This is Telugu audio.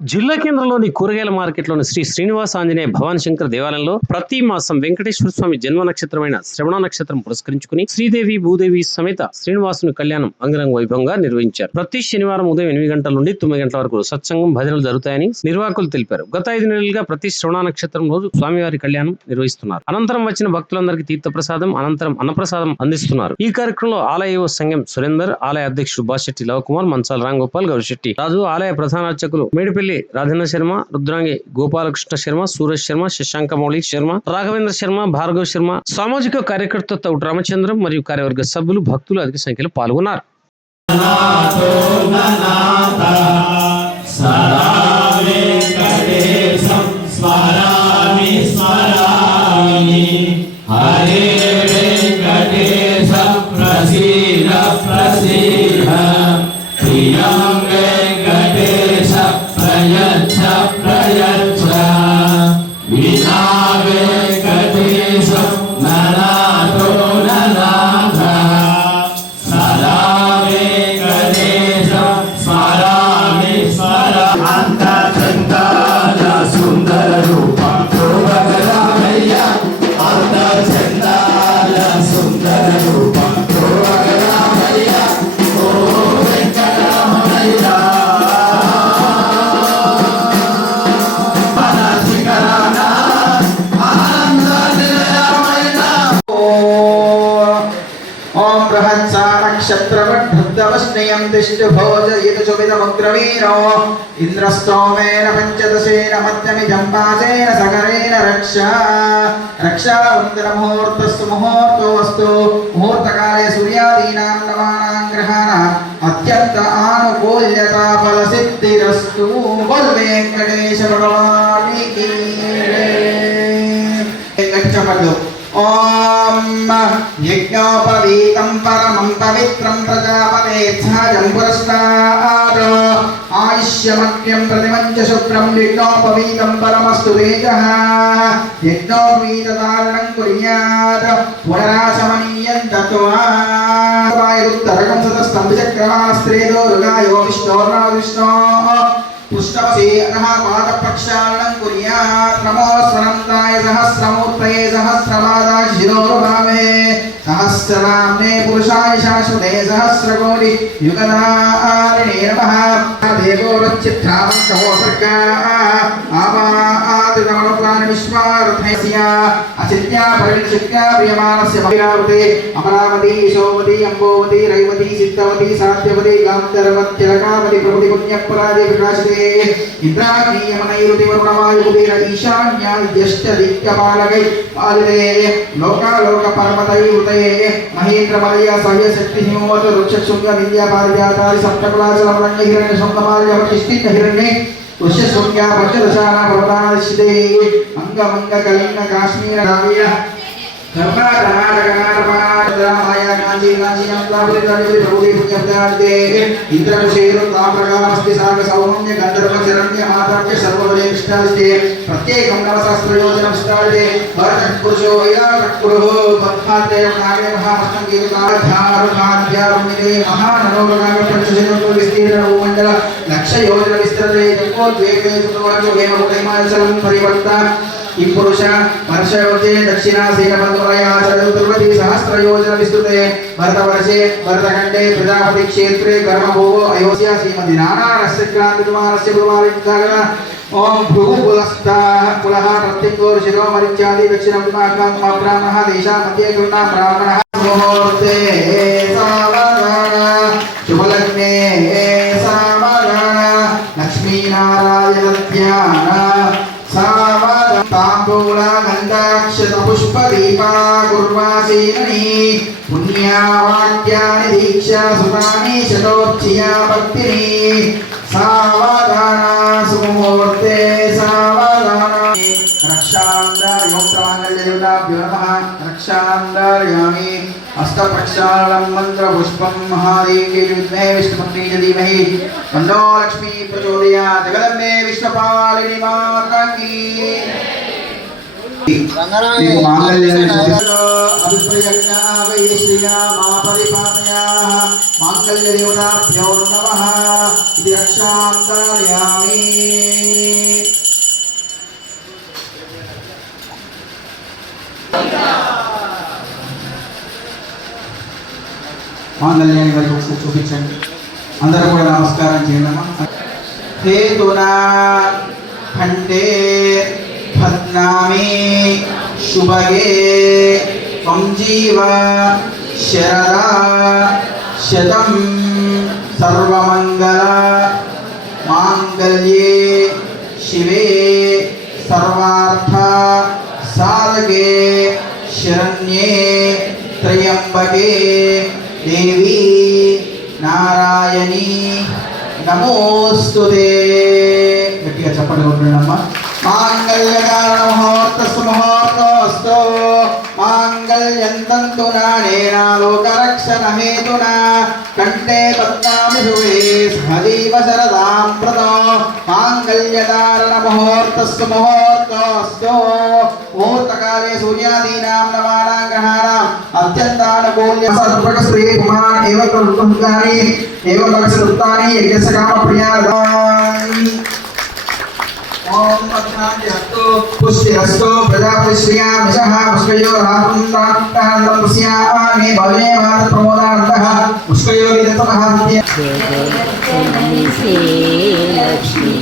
జిల్లా కేంద్రంలోని కూరగాయల మార్కెట్లోని శ్రీ శ్రీనివాస ఆంజనేయ భవానీ శంకర్ దేవాలయంలో ప్రతి మాసం వెంకటేశ్వర స్వామి జన్మ నక్షత్రమైన శ్రవణ నక్షత్రం పురస్కరించుకుని శ్రీదేవి భూదేవి సమేత శ్రీనివాసుని కళ్యాణం అంగరంగ వైభవంగా నిర్వహించారు. ప్రతి శనివారం ఉదయం 8 గంటల నుండి 9 గంటల వరకు సత్సంగం భజనలు జరుగుతాయని నిర్వాహకులు తెలిపారు. గత 5 నెలలుగా ప్రతి శ్రవణ నక్షత్రం రోజు స్వామివారి కళ్యాణం నిర్వహిస్తున్నారు. అనంతరం వచ్చిన భక్తులందరికీ తీర్థప్రసాదం అనంతరం అన్నప్రసాదం అందిస్తున్నారు. ఈ కార్యక్రమంలో ఆలయ సంఘం సురేందర్, ఆలయ అధ్యక్షుడు బాషెట్టి లవకుమార్, మంచాల రాంగోపాల్, గౌరిశెట్టి రాజు, ఆలయ ప్రధాన అర్చకులు మేడిపల్లి రాజేంద్ర శర్మ, రుద్రాంగి గోపాలకృష్ణ శర్మ, సూరజ్ శర్మ, శశాంక మౌళి శర్మ, రాఘవేంద్ర శర్మ, భార్గవ్ శర్మ, సామాజిక కార్యకర్త తౌటి రామచంద్రం మరియు కార్యవర్గ సభ్యులు భక్తులు అధిక సంఖ్యలో పాల్గొన్నారు. नक्षत्रवद्भुतवस्नयं तिष्ठभोजयितुशुभितमुग्रवीरो इन्द्रस्तोमेन पञ्चदशेन मध्यमिदं पासेन सकरेण रक्षावन्तरमुहूर्तस्तु मुहूर्तोऽस्तु मुहूर्तकाले सूर्यादीनां नवानां ग्रहाणाम् अत्यन्त आनुकूल्यता फलसिद्धिरस्तु वेङ्कटेश भगवान् की गच्छपदो ओम यज्ञोपवीतं परमं पवित्रं प्रजापतेत्सहजं पुरस्तात् आयुष्यमग्र्यं प्रतिमञ्च शुक्रं यज्ञोपवीतं परमस्तु तेजः यज्ञोपवीतधारणं कुर्यात् पुनराचमनीयं तत्त्वा वायुरुत्तरकं सतस्तम्भिचक्रवास्त्रेदो रुगायो विष्णोर्नाविष्णो पुष्टवसे अनः पादप्रक्षालनं कुर्यात् नमो स्वनन्ताय सहस्रमूर्तये सहस्रपादाशिरोरुभावे सहस्रनाम्ने पुरुषाय शाश्वते सहस्रकोटि युगधारिणे नमः देवो रच्चित्रावन्तवो सर्गा आवादितमनुप्राण विश्वार्थस्य अचित्या परिणिशित्या प्रियमाणस्य महिलावते अमरावती यशोवती अम्बोवती रैवती सिद्धवती सात्यवती गान्धर्वत्यलकावती प्रभृति पुण्यपरादे विकासते इंद्राग्नियमनैरुतिवरुणवायुकुबेर ईशान्याद्यष्टदिक्कपालकै पालिते लोकालोकपर्वतैरुतये महेन्द्रमलय सह्यशक्तिहिमवत वृक्षशृङ्गविद्यापारिजातारि सप्तकुलाचलमरण्यहिरण्यशृङ्गमाल्यवतिष्ठितहिरण्ये वृक्षशृङ्ग्या पञ्चदशाना पर्वतानिश्चिते अङ्गमङ्गकलिङ्ग काश्मीरराव्य कर्णाटकनाटकनाटपादरामाया काञ्ची काञ्चीनन्दापुरितनिपुरि प्रभुति पुण्यप्रदान्ते इन्द्रकुशेरं ताम्रकामस्ति सागसौम्य गन्धर्वचरण्य माताप्य सर्वबले विष्टास्ते प्रत्येकं नवसहस्रयोजनं विस्तारते भरतपुरुषो वैराटपुरुः पद्मात्रे नागे महामस्तं गीताधारुखाध्यारुमिते महाननोरगामि पञ्चशेनोतो विस्तीर्ण भूमण्डल लक्षयोजन विस्तरते जपोद्वेगे चतुर्वर्गो हेमकुटैमाचलं परिवर्ता पुरुष वर्षयोजे दक्षिणासीन बंधुरयाचरति सहस्रयोजन विस्तृते भरतवर्षे भरतखंडे प्रजापति क्षेत्रे कर्मभूवो अयोध्या श्रीमती नारायणस्य क्रांतिकुमारस्य गुरुवारित्यागः ओम भूपुलस्ताः पुलः प्रत्यङ्गो शिरो मरिच्यादि दक्षिणं ब्राह्मणः देशा मध्ये कृष्णा ब्राह्मणः मुहूर्ते सावधान शुभलग्ने सावधान लक्ष्मीनारायण ध्यान तांबूला गंधाक्षत पुष्प दीपा गुर्वासीननी पुण्यवाक्यानि दीक्षा सुतानि शतोच्चिया भक्तिनी सावधाना सुमुहूर्ते सावधाना रक्षांदायोक्तमांगल्यदेवताभ्यो नमः रक्षांदायामि अष्टप्रक्षालं मंत्रपुष्पं महादेवी विद्महे विष्णुपत्नी च धीमहि तन्नो लक्ष्मी प्रचोदयात् जगदम्बे विश्वपालिनी माता की मांगल्यदेवताभ्यो नमः रक्षां మాంగళ్యాన్ని గారికి ఒకసారి చూపించండి. అందరూ కూడా నమస్కారం చేయండి. హేతునా ఖండే పద్నామి శుభగే సంజీవ శరదా శతం సర్వమంగళ మాంగళ్యే శివే సర్వార్థ సాధకే శరణ్యే త్రయంబకే దేవి నారాయణి నమోస్తుతే. గట్టిగా చెప్పండి కొట్టండమ్మా. మాంగళ్యకారణ ముహూర్తస్సు ముహూర్తోస్తు మాంగళ్యం తంతునా నేనా లోకరక్షణ హేతునా కంఠే పద్నామి శుభే సహదీవ శరదాం ప్రతో మాంగళ్యకారణ ముహూర్తస్సు ముహూర్తోస్తు ముహూర్తకాలే సూర్యాదీనాం నవానాం గ్రహాణాం అత్యంతానుకూల్య సర్వక శ్రీ కుమార్ ఏవ కల్పంగాని ఏవ కలసృత్తాని యజ్ఞస్య కామప్రియాదాని. ఓం అక్షాంత్యస్తు పుష్టిరస్తు ప్రజాపతి శ్రియామిషః పుష్కయోరాకుంతానందం పుష్యామి భవే మాత ప్రమోదానందః పుష్కయోరిదతమః లక్ష్మీ